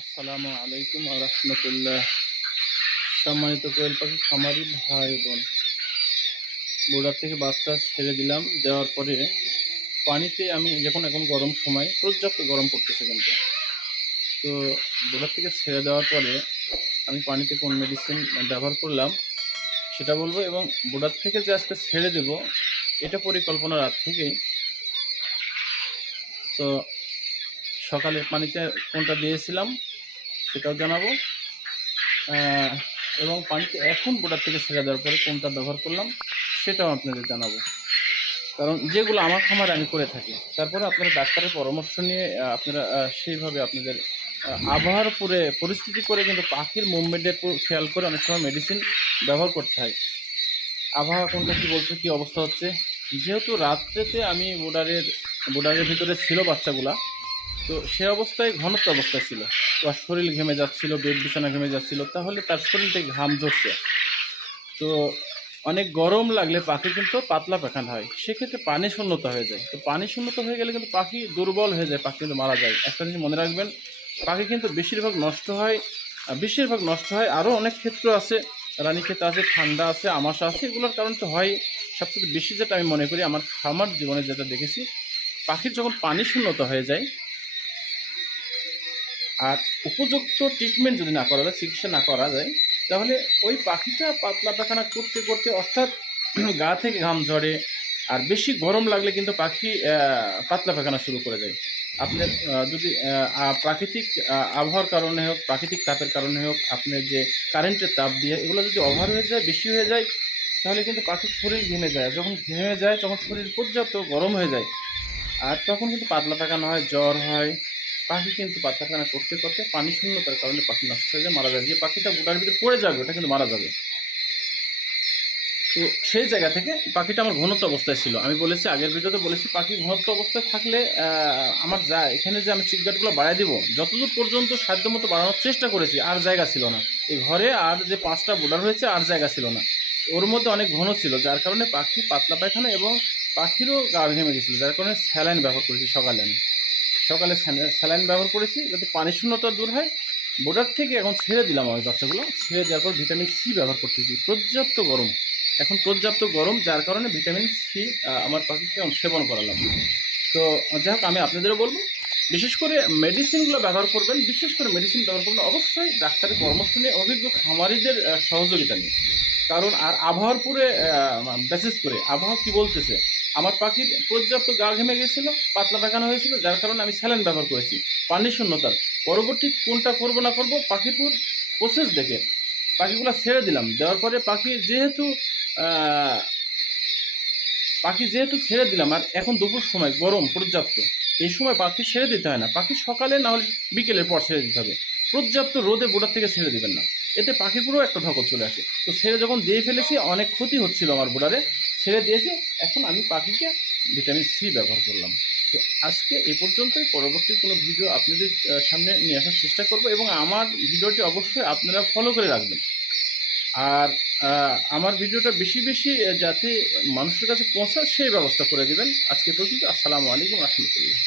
আসসালামু আলাইকুম রহমতুল্লাহ। সম্মানিত কোয়েল পাখি, খামারি ভাই বোন বোর্ডার থেকে বাচ্চা ছেড়ে দিলাম। দেওয়ার পরে পানিতে আমি যখন এখন গরম সময়, পর্যাপ্ত গরম পড়তেছে কিন্তু। তো বোর্ডার থেকে ছেড়ে দেওয়ার পরে আমি পানিতে কোন মেডিসিন ব্যবহার করলাম, সেটা বলব এবং বোর্ডার থেকে যে আজকে ছেড়ে দেব, এটা পরিকল্পনা রাত থেকেই। তো সকালে পানিতে কোনটা দিয়েছিলাম সেটাও জানাব। এবং পানিতে এখন বোর্ডার থেকে ছেড়ে দেওয়ার পরে কোনটা ব্যবহার করলাম সেটাও আপনাদের জানাব। কারণ যেগুলো আমার খামারে আমি করে থাকি, তারপরে আপনারা ডাক্তারের পরামর্শ নিয়ে আপনারা সেইভাবে আপনাদের আবহাওয়ার উপরে পরিস্থিতি করে কিন্তু পাখির মুভমেন্টের খেয়াল করে অনেক সময় মেডিসিন ব্যবহার করতে হয়। আবহাওয়া কোনটা কী বলছে, কী অবস্থা হচ্ছে? যেহেতু রাত্রেতে আমি বোর্ডারের বোর্ডারের ভিতরে ছিল বাচ্চাগুলা তো সে অবস্থায় ঘনত্ব অবস্থায় ছিল। তার শরীর ঘেমে যাচ্ছিল, বেড বিছানা ঘেমে যাচ্ছিল, তাহলে তার শরীর থেকে ঘাম ঝরছে। তো অনেক গরম লাগলে পাখি কিন্তু পাতলা পাখান হয়। সেক্ষেত্রে পানি শূন্যতা হয়ে যায়। তো পানি শূন্যতা হয়ে গেলে কিন্তু পাখি দুর্বল হয়ে যায়, পাখি কিন্তু মারা যায়। একটা জিনিস মনে রাখবেন, পাখি কিন্তু বেশিরভাগ নষ্ট হয় বেশিরভাগ নষ্ট হয় আরও অনেক ক্ষেত্র আছে। রানীক্ষেত আছে, ঠান্ডা আছে, আমাশা আছে, এগুলোর কারণ তো হয়। সবচেয়ে বেশি যেটা আমি মনে করি, আমার খামার জীবনে যেটা দেখেছি, পাখির যখন পানি শূন্যতা হয়ে যায় আর উপযুক্ত ট্রিটমেন্ট যদি না করা যায়, চিকিৎসা না করা যায়, তাহলে ওই পাখিটা পাতলা পাখানা করতে করতে অর্থাৎ গা থেকে ঘাম ঝরে, আর বেশি গরম লাগলে কিন্তু পাখি পাতলা পাখানা শুরু করে দেয়। আপনার যদি প্রাকৃতিক আবহাওয়ার কারণে হোক, প্রাকৃতিক তাপের কারণে হোক, আপনার যে কারেন্টের তাপ দিয়ে এগুলো যদি ওভার হয়ে যায়, বেশি হয়ে যায়, তাহলে কিন্তু পাখির শরীর ঘেমে যায়। যখন ঘেমে যায়, তখন শরীর পর্যাপ্ত গরম হয়ে যায়। আর তখন কিন্তু পাতলা পায়খানা হয়, জ্বর হয় পাখি কিন্তু পাতলাখানা করতে করতে পানি শূন্যতার কারণে পাখি নষ্ট হয়ে যায়, মারা যায়। যে পাখিটা বুটার ভিতরে পড়ে যাবে, ওটা কিন্তু মারা যাবে। তো সেই জায়গা থেকে পাখিটা আমার ঘনত্ব অবস্থায় ছিল। আমি বলেছি, আগের ভিডিওতে বলেছি পাখি ঘনত্ব অবস্থায় থাকলে আমার যা, এখানে যে আমি চিকগাটগুলো বাড়াই দিব, যতদূর পর্যন্ত সাধ্য মতো বাড়ানোর চেষ্টা করেছি, আর জায়গা ছিল না। এই ঘরে আর যে পাঁচটা বোর্ডার হয়েছে, আর জায়গা ছিল না। ওর মধ্যে অনেক ঘন ছিল, যার কারণে পাখি পাতলা পায়খানা এবং পাখিরও গা ঘেমে গেছিল যার কারণে স্যালাইন ব্যবহার করেছি সকালে আমি। সকালে স্যালাইন ব্যবহার করেছি যাতে পানি শূন্যতা দূর হয়। বোর্ডার থেকে এখন ছেড়ে দিলাম আমি বাচ্চাগুলো। ছেড়ে দেওয়ার পর ভিটামিন সি ব্যবহার করতেছি। পর্যাপ্ত গরম। এখন পর্যাপ্ত গরম, যার কারণে ভিটামিন সি আমার পাখিকে সেবন করালাম। তো, যাই হোক, আমি আপনাদেরও বলব, বিশেষ করে মেডিসিনগুলো ব্যবহার করবেন, বিশেষ করে মেডিসিন ব্যবহার করবেন, অবশ্যই ডাক্তারের পরামর্শ নিয়ে অভিজ্ঞ খামারিদের সহযোগিতা নিয়ে কারণ আর আবহাওয়ার পুরে বেসিস করে, আবহাওয়া কি বলতেছে? আমার পাখির পর্যাপ্ত গা ঘেমে গেছিল, পাতলা পায়খানা হয়েছিল, যার কারণে আমি স্যালাইন ব্যবহার করেছি। পানি শূন্যতার পরবর্তী কোনটা করব না করব, পাখিপুর প্রসেস দেখে। পাখিগুলো ছেড়ে দিলাম। দেওয়ার পরে পাখি যেহেতু পাখি যেহেতু ছেড়ে দিলাম, আর এখন দুপুর সময়, গরম, পর্যাপ্ত। এই সময় পাখি ছেড়ে দিতে হয় না। পাখি সকালে না হলে বিকেলের পর ছেড়ে দিতে হবে। পর্যাপ্ত রোদে বোটার থেকে ছেড়ে দিবেন না। এতে পাখিগুলোও একটা ধকল চলে আসে। তো ছেড়ে যখন দিয়ে ফেলেছি, অনেক ক্ষতি হচ্ছিল আমার বোর্ডারে ছেড়ে দিয়েছে, এখন আমি পাখিকে ভিটামিন সি ব্যবহার করলাম। তো আজকে এ পর্যন্তই, পরবর্তী কোনো ভিডিও আপনাদের সামনে নিয়ে আসার চেষ্টা করব এবং আমার ভিডিওটি অবশ্যই আপনারা ফলো করে রাখবেন। আর আমার ভিডিওটা বেশি বেশি যাতে মানুষের কাছে পৌঁছায় সেই ব্যবস্থা করে দেবেন। আজকে পর্যন্ত, আসসালামু আলাইকুম রহমতুল্লাহ।